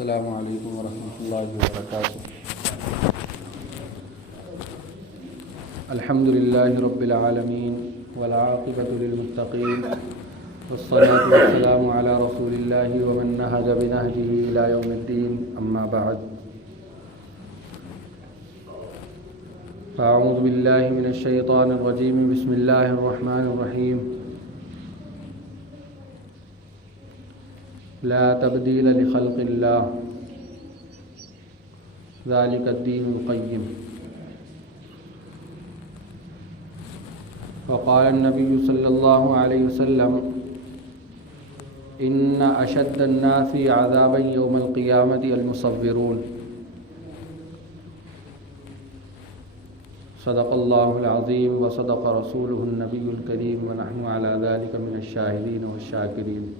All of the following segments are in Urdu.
السلام علیکم ورحمۃ اللہ وبرکاتہ۔ الحمد للہ رب العالمین والعاقبۃ للمتقین والصلاة والسلام علی رسول اللہ ومن نہج بنہجہ الی یوم الدین، اما بعد فاعوذ باللہ من الشیطان الرجیم، بسم اللہ الرحمن الرحیم۔ لا تبدیل لخلق اللہ ذلک الدین القیم۔ وقال النبی صلی اللہ علیہ وسلم ان اشد الناس عذابا یوم القیامۃ المصورون۔ صدق اللہ العظیم وصدق رسولہ النبی الکریم ونحن علی ذلک من الشاہدین والشاکرین۔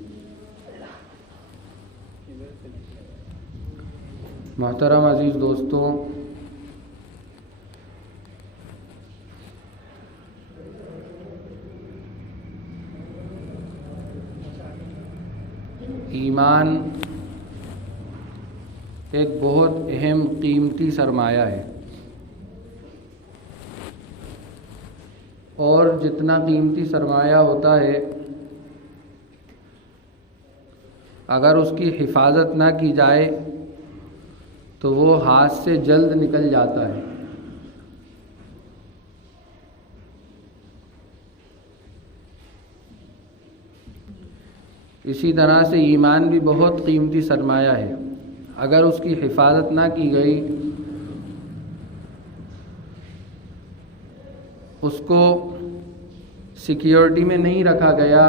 محترم عزیز دوستوں، ایمان ایک بہت اہم قیمتی سرمایہ ہے، اور جتنا قیمتی سرمایہ ہوتا ہے اگر اس کی حفاظت نہ کی جائے تو وہ ہاتھ سے جلد نکل جاتا ہے۔ اسی طرح سے ایمان بھی بہت قیمتی سرمایہ ہے، اگر اس کی حفاظت نہ کی گئی، اس کو سیکیورٹی میں نہیں رکھا گیا،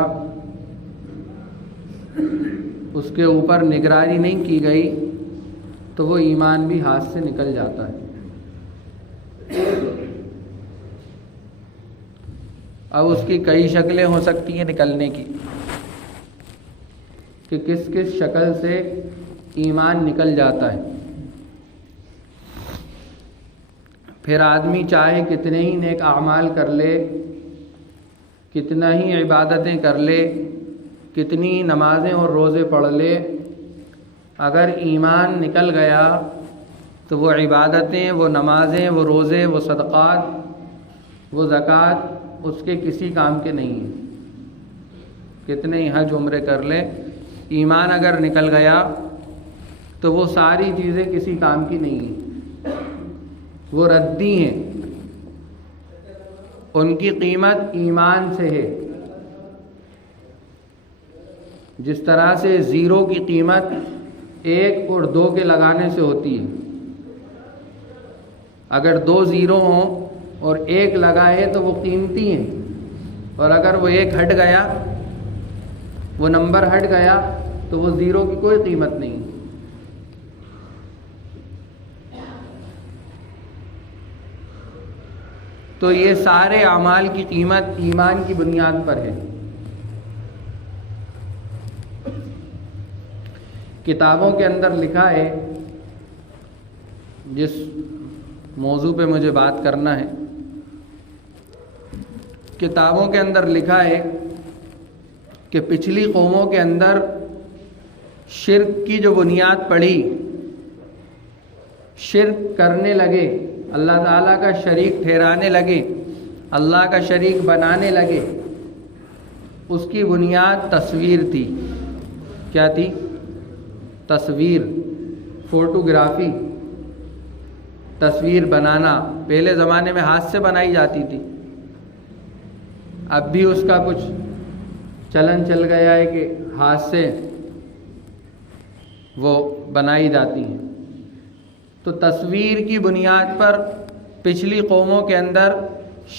اس کے اوپر نگرانی نہیں کی گئی، تو وہ ایمان بھی ہاتھ سے نکل جاتا ہے۔ اب اس کی کئی شکلیں ہو سکتی ہیں نکلنے کی، کہ کس کس شکل سے ایمان نکل جاتا ہے۔ پھر آدمی چاہے کتنے ہی نیک اعمال کر لے، کتنا ہی عبادتیں کر لے، کتنی ہی نمازیں اور روزے پڑھ لے، اگر ایمان نکل گیا تو وہ عبادتیں، وہ نمازیں، وہ روزے، وہ صدقات، وہ زکوٰۃ اس کے کسی کام کے نہیں ہیں۔ کتنے ہی حج عمرے کر لے، ایمان اگر نکل گیا تو وہ ساری چیزیں کسی کام کی نہیں ہیں، وہ ردی ہیں، ان کی قیمت ایمان سے ہے۔ جس طرح سے زیرو کی قیمت 1 اور 2 کے لگانے سے ہوتی ہے، اگر 2 زیرو ہوں اور 1 لگائے تو وہ قیمتی ہیں، اور اگر وہ 1 ہٹ گیا، وہ نمبر ہٹ گیا، تو وہ زیرو کی کوئی قیمت نہیں۔ تو یہ سارے اعمال کی قیمت ایمان کی بنیاد پر ہے۔ کتابوں کے اندر لکھا ہے، جس موضوع پہ مجھے بات کرنا ہے، کتابوں کے اندر لکھا ہے کہ پچھلی قوموں کے اندر شرک کی جو بنیاد پڑی، شرک کرنے لگے، اللہ تعالیٰ کا شریک ٹھہرانے لگے، اللہ کا شریک بنانے لگے، اس کی بنیاد تصویر تھی۔ کیا تھی؟ تصویر، فوٹوگرافی، تصویر بنانا۔ پہلے زمانے میں ہاتھ سے بنائی جاتی تھی، اب بھی اس کا کچھ چلن چل گیا ہے کہ ہاتھ سے وہ بنائی جاتی ہیں۔ تو تصویر کی بنیاد پر پچھلی قوموں کے اندر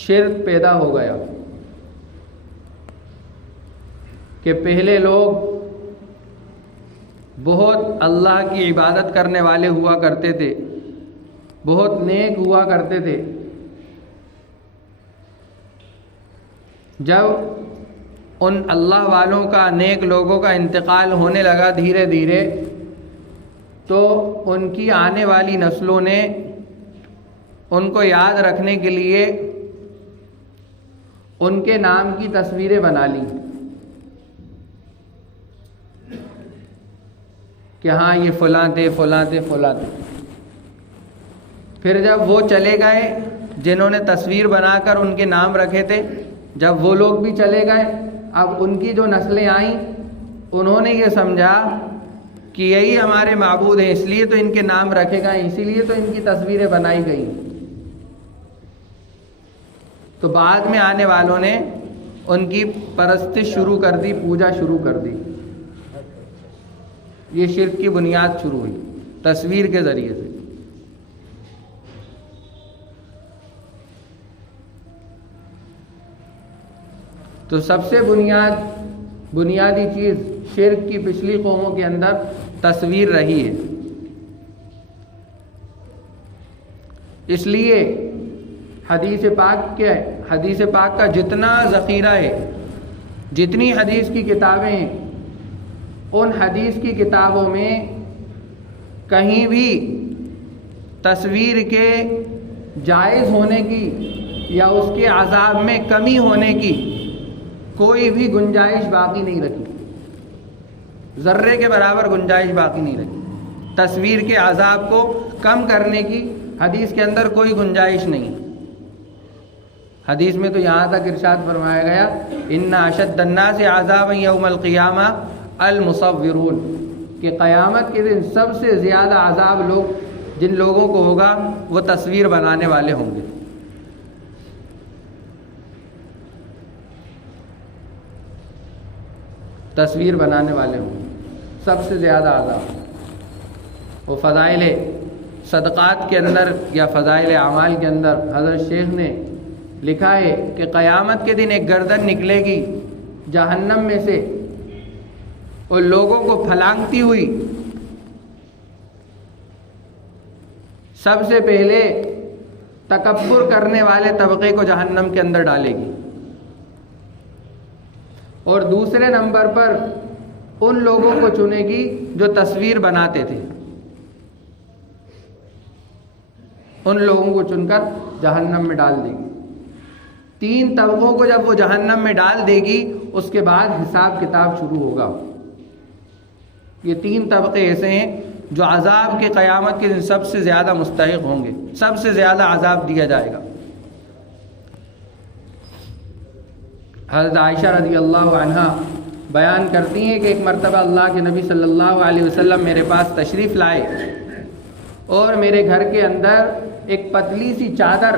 شرک پیدا ہو گیا، کہ پہلے لوگ بہت اللہ کی عبادت کرنے والے ہوا کرتے تھے، بہت نیک ہوا کرتے تھے۔ جب ان اللہ والوں کا، نیک لوگوں کا انتقال ہونے لگا دھیرے دھیرے، تو ان کی آنے والی نسلوں نے ان کو یاد رکھنے کے لیے ان کے نام کی تصویریں بنا لیں۔ کہ ہاں یہ فلاں تھے فلاں تھے فلاں تھے. پھر جب وہ چلے گئے جنہوں نے تصویر بنا کر ان کے نام رکھے تھے، جب وہ لوگ بھی چلے گئے، اب ان کی جو نسلیں آئیں انہوں نے یہ سمجھا کہ یہی ہمارے معبود ہیں، اس لیے تو ان کے نام رکھے گئے، اسی لیے تو ان کی تصویریں بنائی گئیں. تو بعد میں آنے والوں نے ان کی پرستش شروع کر دی، پوجا شروع کر دی. یہ شرک کی بنیاد شروع ہوئی تصویر کے ذریعے سے. تو سب سے بنیادی چیز شرک کی پچھلی قوموں کے اندر تصویر رہی ہے. اس لیے حدیث پاک کا جتنا ذخیرہ ہے، جتنی حدیث کی کتابیں ہیں، ان حدیث کی کتابوں میں کہیں بھی تصویر کے جائز ہونے کی یا اس کے عذاب میں کمی ہونے کی کوئی بھی گنجائش باقی نہیں رکھی. ذرے کے برابر گنجائش باقی نہیں رکھی. تصویر کے عذاب کو کم کرنے کی حدیث کے اندر کوئی گنجائش نہیں. حدیث میں تو یہاں تک ارشاد فرمایا گیا ان اشد الناس عذابا یوم القیامہ المصورون، کہ قیامت کے دن سب سے زیادہ عذاب جن لوگوں کو ہوگا وہ تصویر بنانے والے ہوں گے. تصویر بنانے والے ہوں گے سب سے زیادہ عذاب. وہ فضائل صدقات کے اندر یا فضائل اعمال کے اندر حضرت شیخ نے لکھا ہے کہ قیامت کے دن ایک گردن نکلے گی جہنم میں سے اور لوگوں کو پھلانگتی ہوئی سب سے پہلے تکبر کرنے والے طبقے کو جہنم کے اندر ڈالے گی، اور دوسرے نمبر پر ان لوگوں کو چنے گی جو تصویر بناتے تھے. ان لوگوں کو چن کر جہنم میں ڈال دے گی. 3 طبقوں کو جب وہ جہنم میں ڈال دے گی اس کے بعد حساب کتاب شروع ہوگا. یہ 3 طبقے ایسے ہیں جو عذاب کے قیامت کے دن سب سے زیادہ مستحق ہوں گے، سب سے زیادہ عذاب دیا جائے گا. حضرت عائشہ رضی اللہ عنہا بیان کرتی ہیں کہ ایک مرتبہ اللہ کے نبی صلی اللہ علیہ وسلم میرے پاس تشریف لائے اور میرے گھر کے اندر ایک پتلی سی چادر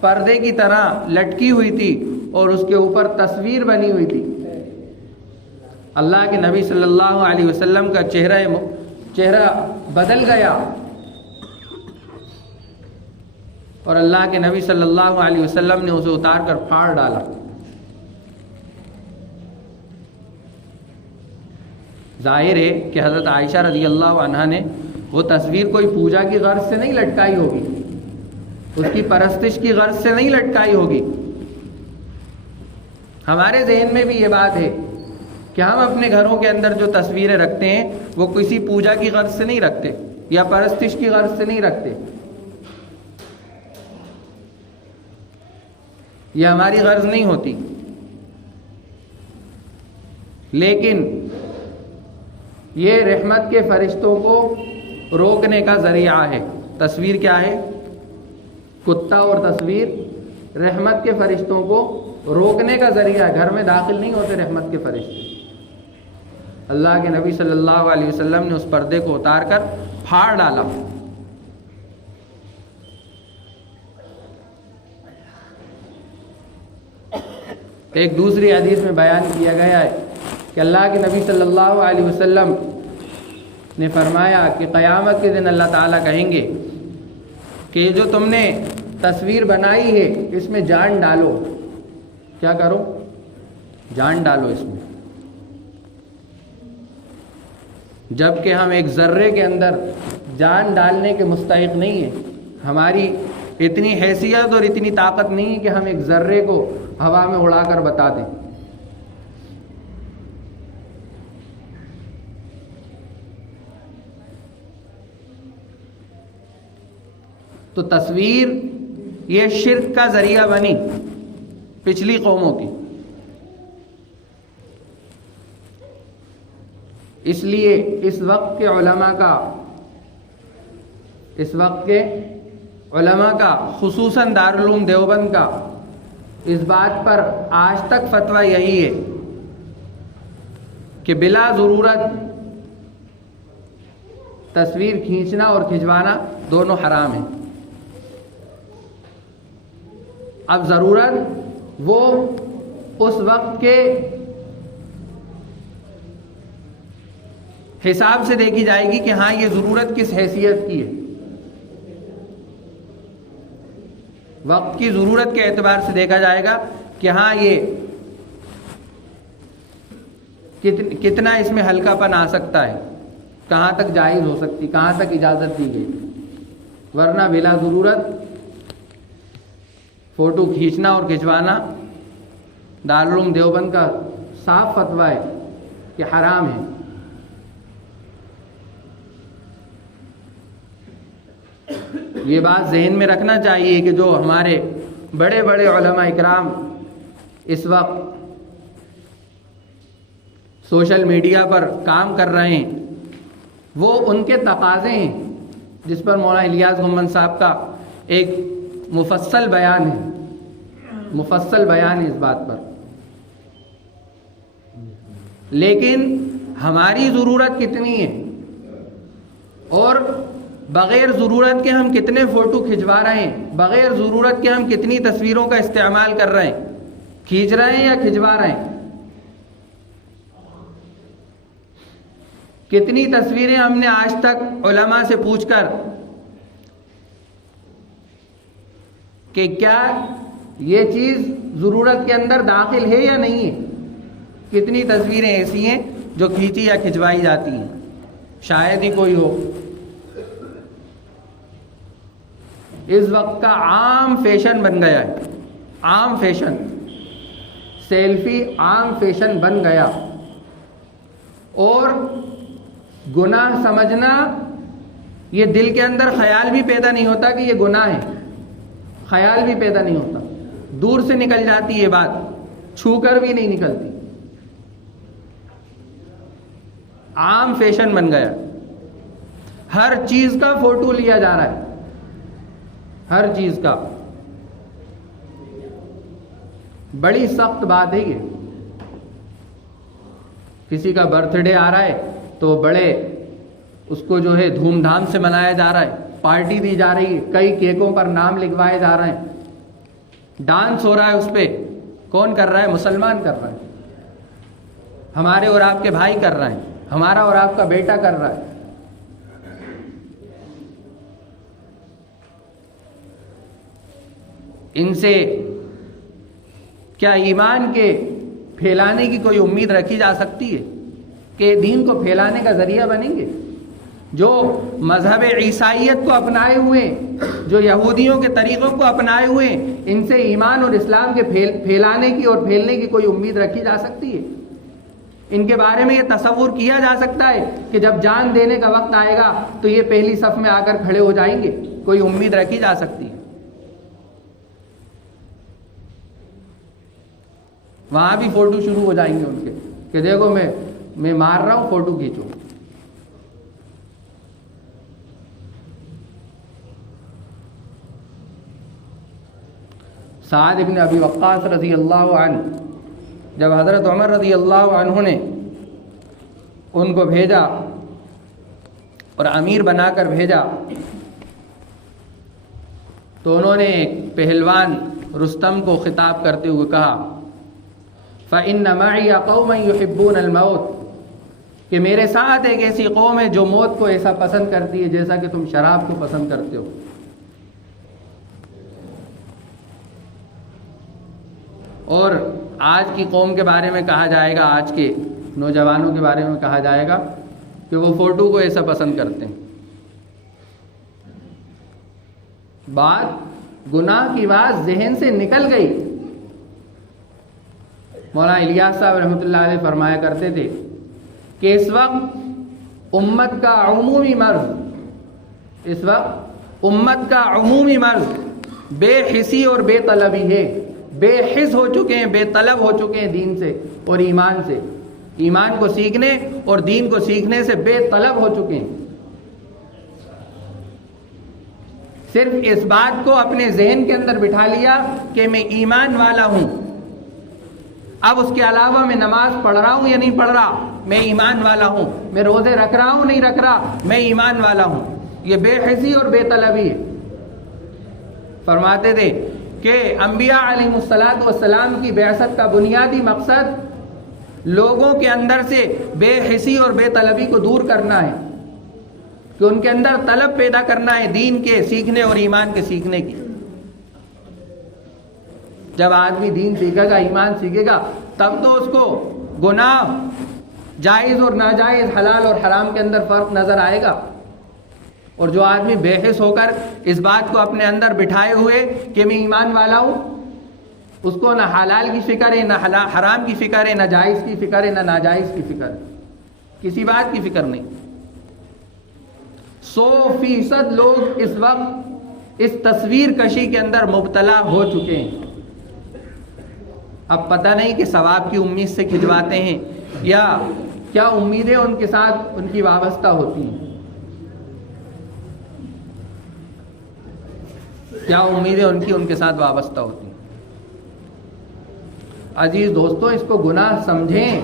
پردے کی طرح لٹکی ہوئی تھی اور اس کے اوپر تصویر بنی ہوئی تھی. اللہ کے نبی صلی اللہ علیہ وسلم کا چہرہ بدل گیا اور اللہ کے نبی صلی اللہ علیہ وسلم نے اسے اتار کر پھاڑ ڈالا. ظاہر ہے کہ حضرت عائشہ رضی اللہ عنہا نے وہ تصویر کوئی پوجا کی غرض سے نہیں لٹکائی ہوگی، اس کی پرستش کی غرض سے نہیں لٹکائی ہوگی. ہمارے ذہن میں بھی یہ بات ہے کہ ہم اپنے گھروں کے اندر جو تصویریں رکھتے ہیں وہ کسی پوجا کی غرض سے نہیں رکھتے یا پرستش کی غرض سے نہیں رکھتے. یہ ہماری غرض نہیں ہوتی، لیکن یہ رحمت کے فرشتوں کو روکنے کا ذریعہ ہے. تصویر کیا ہے؟ کتا اور تصویر رحمت کے فرشتوں کو روکنے کا ذریعہ ہے. گھر میں داخل نہیں ہوتے رحمت کے فرشتے. اللہ کے نبی صلی اللہ علیہ وسلم نے اس پردے کو اتار کر پھاڑ ڈالا. ایک دوسری حدیث میں بیان کیا گیا ہے کہ اللہ کے نبی صلی اللہ علیہ وسلم نے فرمایا کہ قیامت کے دن اللہ تعالیٰ کہیں گے کہ یہ جو تم نے تصویر بنائی ہے اس میں جان ڈالو. کیا کرو؟ جان ڈالو اس میں. جب کہ ہم ایک ذرے کے اندر جان ڈالنے کے مستحق نہیں ہیں. ہماری اتنی حیثیت اور اتنی طاقت نہیں ہے کہ ہم ایک ذرے کو ہوا میں اڑا کر بتا دیں. تو تصویر یہ شرک کا ذریعہ بنی پچھلی قوموں کی. اس لیے اس وقت کے علماء کا خصوصاً دارالعلوم دیوبند کا اس بات پر آج تک فتویٰ یہی ہے کہ بلا ضرورت تصویر کھینچنا اور کھنچوانا دونوں حرام ہیں۔ اب ضرورت وہ اس وقت کے حساب سے دیکھی جائے گی کہ ہاں یہ ضرورت کس حیثیت کی ہے، وقت کی ضرورت کے اعتبار سے دیکھا جائے گا کہ ہاں یہ کتنا اس میں ہلکا پن آ سکتا ہے، کہاں تک جائز ہو سکتی، کہاں تک اجازت دی گئی، ورنہ بلا ضرورت فوٹو کھینچنا اور کھنچوانا دارالعلوم دیوبند کا صاف فتویٰ ہے کہ حرام ہے۔ یہ بات ذہن میں رکھنا چاہیے کہ جو ہمارے بڑے بڑے علماء اکرام اس وقت سوشل میڈیا پر کام کر رہے ہیں، وہ ان کے تقاضے ہیں جس پر مولانا الیاس گنبد صاحب کا ایک مفصل بیان ہے اس بات پر۔ لیکن ہماری ضرورت کتنی ہے اور بغیر ضرورت کے ہم کتنے فوٹو کھنچوا رہے ہیں، بغیر ضرورت کے ہم کتنی تصویروں کا استعمال کر رہے ہیں، کھینچ رہے ہیں یا کھنچوا رہے ہیں، کتنی تصویریں ہم نے آج تک علماء سے پوچھ کر کہ کیا یہ چیز ضرورت کے اندر داخل ہے یا نہیں ہے، کتنی تصویریں ایسی ہیں جو کھینچی یا کھنچوائی جاتی ہیں، شاید ہی کوئی ہو۔ اس وقت کا عام فیشن بن گیا ہے، عام فیشن، سیلفی عام فیشن بن گیا، اور گناہ سمجھنا یہ دل کے اندر خیال بھی پیدا نہیں ہوتا کہ یہ گناہ ہے، خیال بھی پیدا نہیں ہوتا، دور سے نکل جاتی یہ بات، چھو کر بھی نہیں نکلتی، عام فیشن بن گیا، ہر چیز کا فوٹو لیا جا رہا ہے، ہر چیز کا۔ بڑی سخت بات ہے یہ، کسی کا برتھ ڈے آ رہا ہے تو بڑے اس کو جو ہے دھوم دھام سے منایا جا رہا ہے، پارٹی دی جا رہی ہے، کئی کیکوں پر نام لکھوائے جا رہے ہیں، ڈانس ہو رہا ہے اس پہ، کون کر رہا ہے؟ مسلمان کر رہا ہے، ہمارے اور آپ کے بھائی کر رہے ہیں، ہمارا اور آپ کا بیٹا کر رہا ہے۔ ان سے کیا ایمان کے پھیلانے کی کوئی امید رکھی جا سکتی ہے کہ دین کو پھیلانے کا ذریعہ بنیں گے؟ جو مذہب عیسائیت کو اپنائے ہوئے، جو یہودیوں کے طریقوں کو اپنائے ہوئے، ان سے ایمان اور اسلام کے پھیلانے کی اور پھیلنے کی کوئی امید رکھی جا سکتی ہے؟ ان کے بارے میں یہ تصور کیا جا سکتا ہے کہ جب جان دینے کا وقت آئے گا تو یہ پہلی صف میں آ کر کھڑے ہو جائیں گے؟ کوئی امید رکھی جا سکتی ہے؟ وہاں بھی فوٹو شروع ہو جائیں گے ان کے کہ دیکھو میں مار رہا ہوں، فوٹو کھینچو۔ سعد ابن ابی وقاص رضی اللہ عنہ، جب حضرت عمر رضی اللہ عنہ نے ان کو بھیجا اور امیر بنا کر بھیجا تو انہوں نے ایک پہلوان رستم کو خطاب کرتے ہوئے کہا فَإِنَّ مَعِيَ قَوْمًا يُحِبُّونَ الْمَوْتَ، کہ میرے ساتھ ایک ایسی قوم ہے جو موت کو ایسا پسند کرتی ہے جیسا کہ تم شراب کو پسند کرتے ہو۔ اور آج کی قوم کے بارے میں کہا جائے گا، آج کے نوجوانوں کے بارے میں کہا جائے گا کہ وہ فوٹو کو ایسا پسند کرتے ہیں۔ بات گناہ کی بات ذہن سے نکل گئی۔ مولانا الیاس صاحب رحمۃ اللہ علیہ فرمایا کرتے تھے کہ اس وقت امت کا عمومی مرض بے حسی اور بے طلبی ہے، بے حس ہو چکے ہیں، بے طلب ہو چکے ہیں دین سے اور ایمان سے۔ ایمان کو سیکھنے اور دین کو سیکھنے سے بے طلب ہو چکے ہیں. صرف اس بات کو اپنے ذہن کے اندر بٹھا لیا کہ میں ایمان والا ہوں، اب اس کے علاوہ میں نماز پڑھ رہا ہوں یا نہیں پڑھ رہا، میں ایمان والا ہوں، میں روزے رکھ رہا ہوں نہیں رکھ رہا، میں ایمان والا ہوں. یہ بے حسی اور بے طلبی ہے. فرماتے تھے کہ انبیاء علیہ الصلوۃ والسلام کی بعثت کا بنیادی مقصد لوگوں کے اندر سے بے حسی اور بے طلبی کو دور کرنا ہے، کہ ان کے اندر طلب پیدا کرنا ہے دین کے سیکھنے اور ایمان کے سیکھنے کی. جب آدمی دین سیکھے گا، ایمان سیکھے گا، تب تو اس کو گناہ، جائز اور ناجائز، حلال اور حرام کے اندر فرق نظر آئے گا. اور جو آدمی بے حس ہو کر اس بات کو اپنے اندر بٹھائے ہوئے کہ میں ایمان والا ہوں، اس کو نہ حلال کی فکر ہے، نہ حرام کی فکر ہے، نہ جائز کی فکر ہے، نہ ناجائز کی فکر ہے، کسی بات کی فکر نہیں. 100% لوگ اس وقت اس تصویر کشی کے اندر مبتلا ہو چکے ہیں. اب پتہ نہیں کہ ثواب کی امید سے کھنچواتے ہیں یا کیا امیدیں ان کے ساتھ ان کی وابستہ ہوتی ہیں، کیا امیدیں ان کے ساتھ وابستہ ہوتی ہیں. عزیز دوستوں، اس کو گناہ سمجھیں.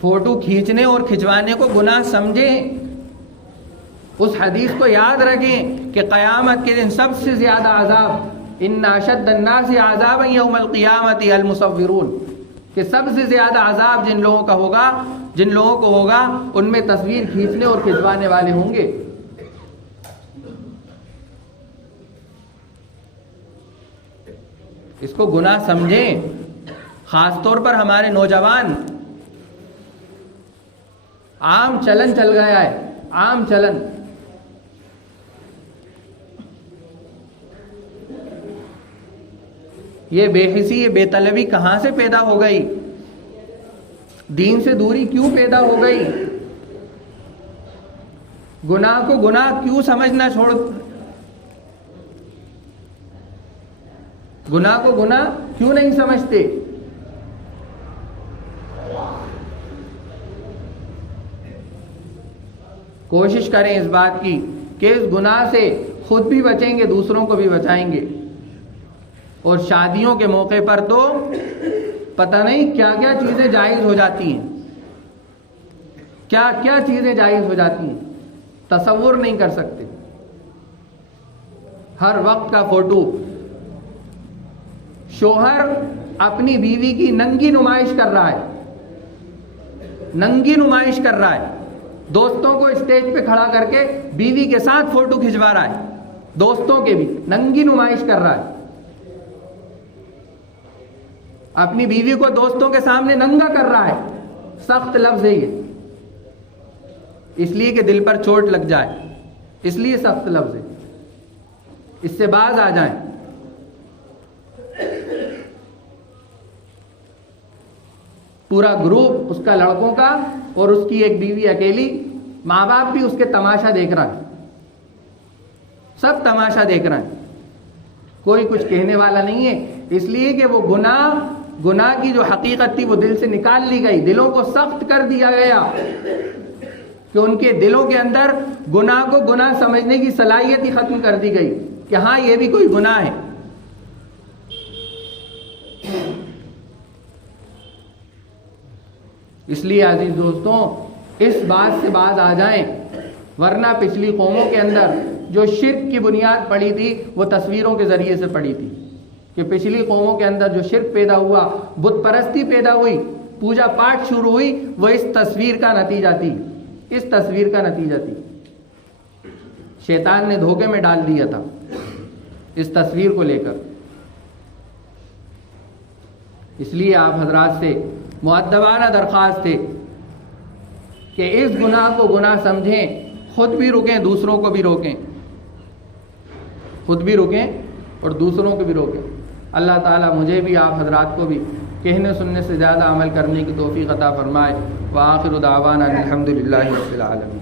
فوٹو کھینچنے اور کھنچوانے کو گناہ سمجھیں. اس حدیث کو یاد رکھیں کہ قیامت کے دن سب سے زیادہ عذاب، ان اشد الناس عذابا یوم القیامت المصورون، کہ سب سے زیادہ عذاب جن لوگوں کو ہوگا ان میں تصویر کھینچنے اور کھنچوانے والے ہوں گے. اس کو گناہ سمجھیں. خاص طور پر ہمارے نوجوان، عام چلن چل گیا ہے، عام چلن. یہ بے حسی، یہ بے طلبی کہاں سے پیدا ہو گئی؟ دین سے دوری کیوں پیدا ہو گئی؟ گناہ کو گناہ کیوں سمجھنا گناہ کو گناہ کیوں نہیں سمجھتے؟ کوشش کریں اس بات کی کہ اس گناہ سے خود بھی بچیں گے، دوسروں کو بھی بچائیں گے. اور شادیوں کے موقع پر تو پتہ نہیں کیا کیا چیزیں جائز ہو جاتی ہیں، کیا کیا چیزیں جائز ہو جاتی ہیں، تصور نہیں کر سکتے. ہر وقت کا فوٹو، شوہر اپنی بیوی کی ننگی نمائش کر رہا ہے، ننگی نمائش کر رہا ہے، دوستوں کو اسٹیج پہ کھڑا کر کے بیوی کے ساتھ فوٹو کھنچوا رہا ہے، دوستوں کے بھی ننگی نمائش کر رہا ہے. اپنی بیوی کو دوستوں کے سامنے ننگا کر رہا ہے. سخت لفظ ہے یہ، اس لیے کہ دل پر چوٹ لگ جائے، اس لیے سخت لفظ ہے. اس سے باز آ جائیں. پورا گروپ اس کا لڑکوں کا اور اس کی ایک بیوی اکیلی، ماں باپ بھی اس کے تماشا دیکھ رہا ہے، سب تماشا دیکھ رہے ہیں، کوئی کچھ کہنے والا نہیں ہے. اس لیے کہ وہ گناہ کی جو حقیقت تھی وہ دل سے نکال لی گئی، دلوں کو سخت کر دیا گیا کہ ان کے دلوں کے اندر گناہ کو گناہ سمجھنے کی صلاحیت ہی ختم کر دی گئی کہ ہاں یہ بھی کوئی گناہ ہے. اس لیے عزیز دوستوں، اس بات سے باز آ جائیں، ورنہ پچھلی قوموں کے اندر جو شرک کی بنیاد پڑی تھی وہ تصویروں کے ذریعے سے پڑی تھی. کہ پچھلی قوموں کے اندر جو شرک پیدا ہوا، بت پرستی پیدا ہوئی، پوجا پاٹ شروع ہوئی، وہ اس تصویر کا نتیجہ تھی، اس تصویر کا نتیجہ تھی. شیطان نے دھوکے میں ڈال دیا تھا اس تصویر کو لے کر. اس لیے آپ حضرات سے مؤدبانہ درخواست ہے کہ اس گناہ کو گناہ سمجھیں، خود بھی رکیں، دوسروں کو بھی روکیں، خود بھی رکیں اور دوسروں کو بھی روکیں. اللہ تعالیٰ مجھے بھی، آپ حضرات کو بھی کہنے سننے سے زیادہ عمل کرنے کی توفیق عطا فرمائے. وآخر دعوانا الحمدللہ رب العالمین.